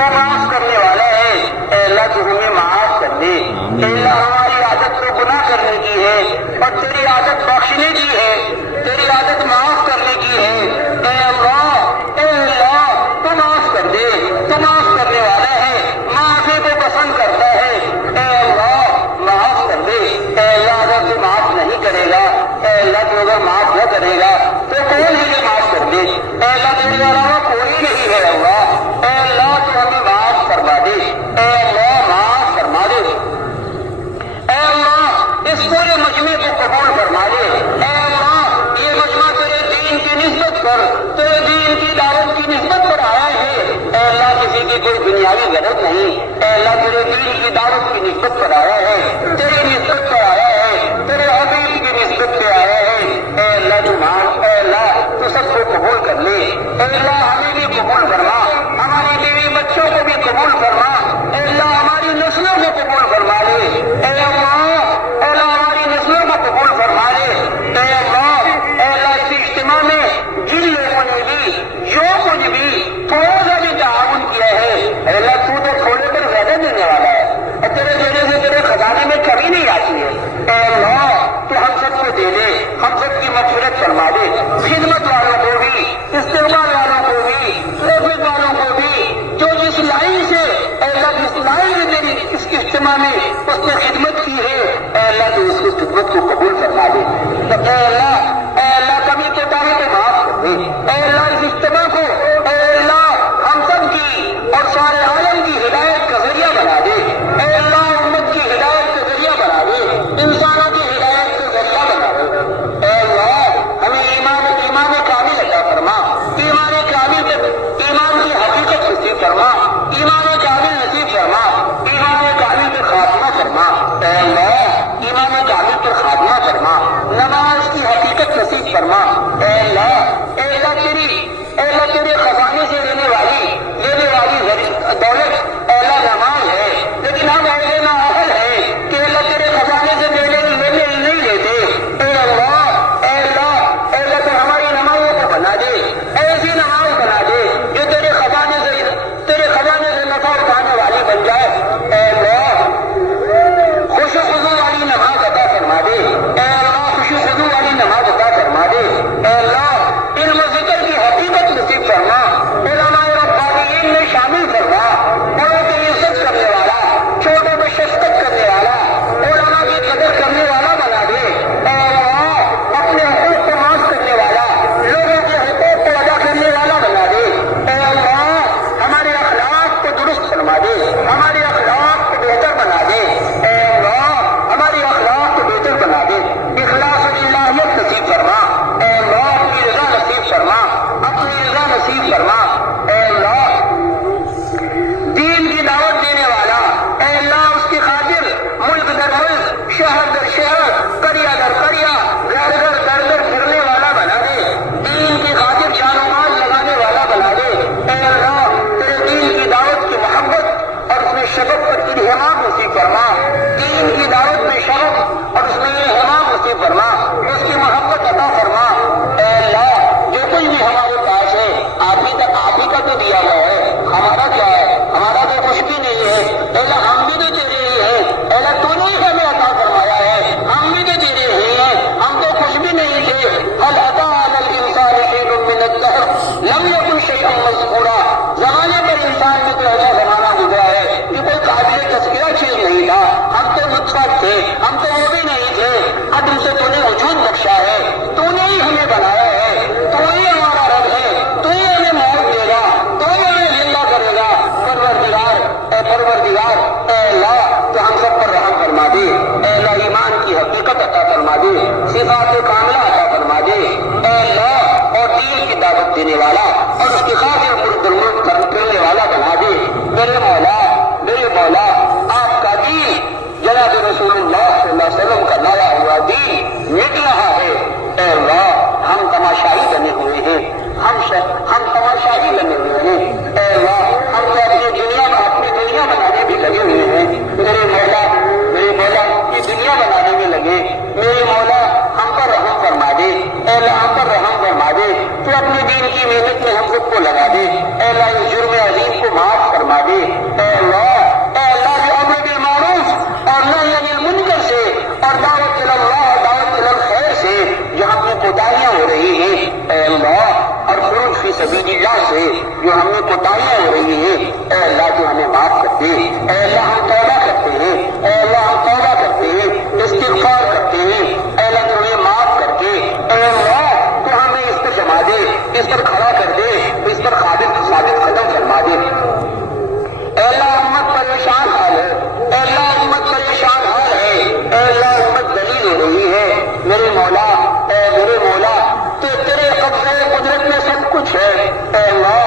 تو معاف کرنے والا ہے، اے اللہ تو ہمیں معاف کر دے۔ اے اللہ ہماری عادت تو گناہ کرنے کی ہے اور تیری عادت بخشنے کی ہے، تیری عادت معاف کرنے کی ہے۔ اے اللہ تو معاف کر دے، تو معاف کرنے والا ہے، معافی کو پسند کرتا ہے۔ اے اللہ معاف کر دے۔ اے اللہ اگر تو معاف نہیں کرے گا، اے اللہ تو اگر معاف نہ کرے گا تو کون ہے یہ معاف کر دے؟ اے اللہ تیرے علاوہ کوئی نہیں ہے اللہ۔ اے اللہ تو ہمیں معاف فرما دے، اے اللہ معاف فرما دے۔ اے اللہ اس پورے مجمع کو قبول فرما دے۔ اے اللہ یہ مجمع تیرے دین کی نسبت پر، تیرے دین کی دعوت کی نسبت پر آیا ہے۔ اے اللہ کسی کی کوئی دنیاوی غرض نہیں، اے اللہ تیرے دین کی دعوت کی نسبت پر آیا ہے، تیری نسبت پر آیا ہے، تیرے حبیب کی نسبت پہ آیا ہے۔ اے اللہ تو معاف، اے اللہ تو سب کو قبول کر لے۔ اے اللہ ہمیں بھی قبول فرما، ہماری بیوی بچوں کو بھی قبول فرما۔ اے اللہ ہماری نسلوں کو قبول فرما لے۔ اے اللہ ہماری نسلوں کو قبول فرما لے۔ اے اللہ اس اجتماع میں جن لوگوں نے بھی جو کچھ بھی تھوڑا سا بھی تعاون کیا ہے، اے اللہ تو تھوڑے پر زیادہ دینے والا ہے، اور تیرے دینے سے تیرے خزانے میں کمی نہیں آتی ہے۔ اے اللہ تو ہم سب کو دے دے، ہم سب کی مغفرت فرما دے، خدمت والوں کو بھی، استقبال والوں کو بھی، ٹریفک والوں کو بھی، جو جس لائن سے اے اللہ جس لائن میں تیری اس اجتماع میں اس نے خدمت کی ہے، اے اللہ تو اس کی خدمت کو قبول فرما دے۔ اے اللہ کمی کو تاہی کو معاف کر دے۔ اے اللہ اس اجتماع کو اے اللہ ہم سب کی اور سارے عالم کی ہدایت کا ذریعہ بنا دے۔ اے اللہ امت کی ہدایت کا ذریعہ بنا دے، انسانوں کی ہدایت کا ذریعہ بنا دے۔ اے اللہ ہمیں ایمان کامل عطا فرما، ایمان کی حقیقت نصیب فرما، ایمان کامل نصیب فرما، ایمان کامل پر خاتمہ فرما۔ اے اللہ ایمان کامل پر خاتمہ فرما، نماز کی حقیقت نصیب فرما۔ اے اللہ تیرے خزانے سے لینے والی دولت اے اللہ نماز ہے، لیکن ہم ایسے نااہل ہیں کہ اللہ تیرے خزانے سے لینے نہیں لیتے۔ اے اللہ تو ہماری نمازوں کو بنا دے، ایسی نماز بنا دے جو تیرے خزانے سے نفع اٹھانے والی بن جائے۔ اے اللہ خوش و خضوع والی نماز عطا فرما دے۔ اے اللہ خوش و خضوع والی نماز عطا فرما دے۔ اے اللہ علم و ذکر کی حقیقت نصیب فرما، علماء ربانیین میں شامل فرما، بڑوں کی عزت کرنے والا، چھوٹوں پہ شفقت کرنے والا، علماء کی قدر کرنے والا بنا دے۔ اے اللہ اپنے حقوق کو معاف کرنے والا، لوگوں کے حقوق کو ادا کرنے والا بنا دے۔ اے اللہ ہمارے اخلاق کو درست فرما دے، ہمارے اخلاق کو بہتر بنا دے۔ اے اللہ ہماری اخلاق کو بہتر بنا دے، اخلاص و الہیت نصیب فرما۔ اے اللہ اپنی رضا نصیب فرما، اپنی رضا نصیب فرما۔ اے اللہ دین کی دعوت دینے والا، اے اللہ اس کی خاطر ملک در ملک، شہر در شہر، قریہ در قریہ، گھر گھر در در پھرنے والا بنا دے، دین کی خاطر جان و مال لگانے والا بنا دے۔ اے اللہ تیرے دین کی دعوت کی محبت اور اس میں شفقت کی انہمام نصیب فرما، دین کی دعوت میں شفقت اور اس میں انہمام نصیب فرما، اس کی محبت عطا فرما۔ اے اللہ جو کچھ بھی ہمارے پاس ہے آپ ہی کا تو دیا ہوا ہے، ہمارا کیا ہے؟ ہمارا تو کچھ بھی نہیں ہے۔ اے اللہ ہم بھی تو تیرے ہی ہیں، اے اللہ تو نے ہمیں عطا فرمایا ہے، ہم بھی تو تیرے ہی ہیں، ہم تو کچھ بھی نہیں تھے۔ هل أتى على الإنسان حين من الدهر لم يكن شيئا مذكورا، زمانے پر انسان میں تو ایسا زمانہ گزرا ہے کہ کوئی قابل تذکرہ چیز نہیں تھا، ہم تو نطفہ تھے، ہم تو وہ بھی نہیں تھے، اب ان سے تو نے وجود بخشا ہے، تو نے ہی ہمیں بنایا ہے، تو ہی ہمارا رب ہے، تو ہی ہمیں موت دے گا، تو ہی ہمیں زندہ کرے گا۔ پروردگار اے اللہ تو ہم سب پر رحم فرما دے۔ اے اللہ ایمان کی حقیقت عطا فرما دے، صفات کاملہ عطا فرما دے۔ اے اللہ اور دین کی دعوت دینے والا اور اس کی خاطر ملک کرنے والا بنا دے۔ میرے مولا آپ کا دین جناب رسول اللہ صلی اللہ علیہ وسلم کا لایا ہوا دین مٹ رہا ہے۔ اے اللہ ہم تماشائی بنے ہوئے ہیں، ہم تماشائی بنے ہوئے ہیں۔ اے اللہ ہم تو اپنی دنیا بنانے بھی لگے ہوئے ہیں۔ میرے مولا یہ دنیا بنانے میں لگے، میرے مولا ہم پر رحم فرما دے۔ اے اللہ ہم پر رحم فرما دے، تو اپنے دین کی محنت میں ہم سب کو لگا دے۔ اے اللہ اس جرم عظیم کو معاف فرما دے۔ فی سبیل اللہ سے جو ہم نے کوتاہیاں ہو رہی ہیں، اے اللہ تو ہمیں معاف کر دے۔ اے اللہ ہم توبہ کرتے ہیں، اے اللہ ہم توبہ کرتے ہیں، استغفار کرتے ہیں، اے اللہ تو ہمیں معاف کر دے۔ اے اللہ تو ہمیں اس پر جما دے، اس پر کھڑا کر دے، اس پر ثابت قدم فرما دے۔ اے اللہ امت پریشان حال ہے، اے اللہ امت پریشان حال ہے، اے اللہ امت دلیل ہو رہی ہے۔ میرے مولا، اے میرے مولا، تو تیرے قبضے قدرت میں سب کچھ ہے۔ اے اللہ